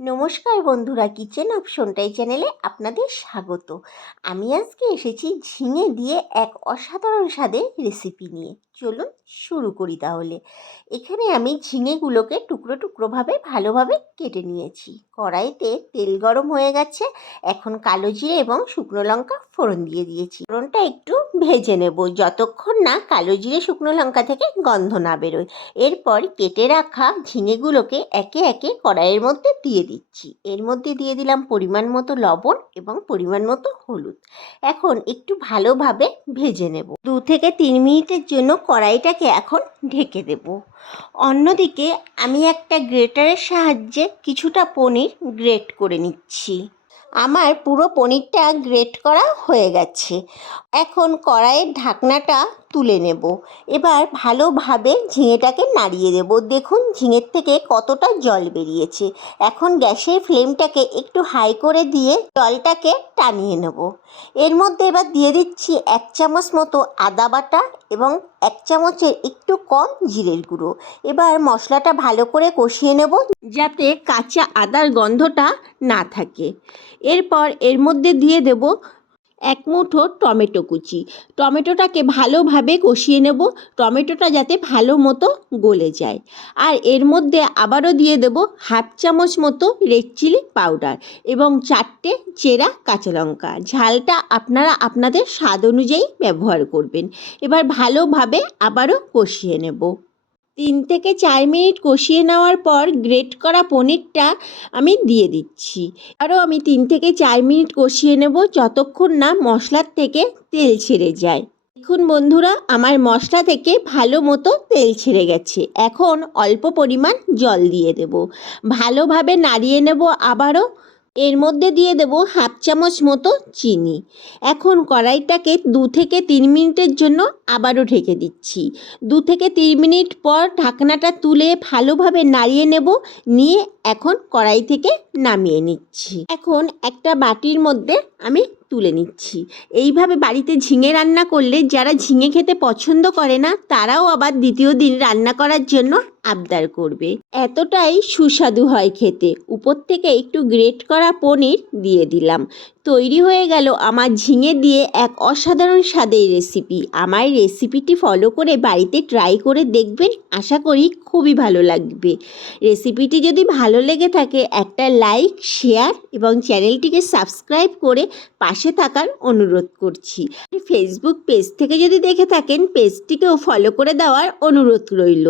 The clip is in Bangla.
নমস্কার বন্ধুরা, কিচেন অপশনটাই চ্যানেলে আপনাদের স্বাগত। আমি আজকে এসেছি ঝিঙে দিয়ে এক অসাধারণ স্বাদের রেসিপি নিয়ে। চলুন শুরু করি তাহলে। এখানে আমি ঝিঙেগুলোকে টুকরো টুকরোভাবে ভালোভাবে কেটে নিয়েছি। কড়াইতে তেল গরম হয়ে গেছে, এখন কালো জিরে এবং শুকনো লঙ্কা ফোড়ন দিয়ে দিয়েছি। ফোড়নটা একটু ভেজে নেব। যতক্ষণ না কালো জিরে শুকনো লঙ্কা থেকে গন্ধ না বেরোয়। এরপর কেটে রাখা ঝিঙেগুলোকে একে একে কড়াইয়ের মধ্যে দিয়ে দিচ্ছি। এর মধ্যে দিয়ে দিলাম পরিমাণ মতো লবণ এবং পরিমাণ মতো হলুদ। এখন একটু ভালোভাবে ভেজে নেব। দু থেকে তিন মিনিটের জন্য কড়াইটাকে এখন ঢেকে দেব। অন্যদিকে আমি একটা গ্রেটারের সাহায্যে কিছুটা পনির গ্রেট করে নিচ্ছি। আমার পুরো পনিরটা গ্রেট করা হয়ে গেছে। এখন কড়াইয়ের ঢাকনাটা তুলে নেব। এবার ভালোভাবে ঝিঙেটাকে নাড়িয়ে দেব। দেখুন ঝিঙের থেকে কতটা জল বেরিয়েছে। এখন গ্যাসের ফ্লেমটাকে একটু হাই করে দিয়ে জলটাকে টানিয়ে নেব। এর মধ্যে এবার দিয়ে দিচ্ছি এক চামচ মতো আদা বাটা এবং এক চামচের একটু কম জিরের গুঁড়ো। এবার মশলাটা ভালো করে কষিয়ে নেব যাতে কাঁচা আদার গন্ধটা না থাকে। এরপর এর মধ্যে দিয়ে দেব এক মুঠো টমেটো কুচি। টমেটোটাকে ভালোভাবে কষিয়ে নেব। টমেটোটা যাতে ভালো মতো গলে যায়। আর এর মধ্যে আবারও দিয়ে দেব হাফ চামচ মতো রেড চিলি পাউডার এবং চারটে চেরা কাঁচা লঙ্কা। ঝালটা আপনারা আপনাদের স্বাদ অনুযায়ী ব্যবহার করবেন। এবার ভালোভাবে আবারও কষিয়ে নেব। তিন থেকে চার মিনিট কষিয়ে নেওয়ার পর গ্রেট করা পনিরটা আমি দিয়ে দিচ্ছি। আরও আমি তিন থেকে চার মিনিট কষিয়ে নেব যতক্ষণ না মশলার থেকে তেল ছেড়ে যায়। দেখুন বন্ধুরা, আমার মশলা থেকে ভালো মতো তেল ছেড়ে গেছে। এখন অল্প পরিমাণ জল দিয়ে দেব। ভালোভাবে নাড়িয়ে নেব আবারও। এর মধ্যে দিয়ে দেব হাফ চামচ মতো চিনি। এখন কড়াইটাকে দু থেকে তিন মিনিটের জন্য আবারও ঢেকে দিচ্ছি। দু থেকে তিন মিনিট পর ঢাকনাটা তুলে ভালোভাবে নাড়িয়ে নেব, নিয়ে এখন কড়াই থেকে নামিয়ে নিচ্ছি। এখন একটা বাটির মধ্যে আমি তুলে নিচ্ছি। এইভাবে বাড়িতে ঝিঙে রান্না করলে যারা ঝিঙে খেতে পছন্দ করে না, তারাও আবার দ্বিতীয় দিন রান্না করার জন্য আবদার করবে। এতটাই সুস্বাদু হয় খেতে। উপর থেকে একটু গ্রেট করা পনির দিয়ে দিলাম। তৈরি হয়ে গেল আমার ঝিঙে দিয়ে এক অসাধারণ স্বাদের রেসিপি আমার রেসিপিটি ফলো করে বাড়িতে ট্রাই করে দেখবেন, আশা করি খুবই ভালো লাগবে। রেসিপিটি যদি ভালো লেগে থাকে, একটা লাইক শেয়ার এবং চ্যানেলটিকে সাবস্ক্রাইব করে পাশে থাকার অনুরোধ করছি। ফেসবুক পেজ থেকে যদি দেখে থাকেন পেজটিকেও ফলো করে দেওয়ার অনুরোধ রইল।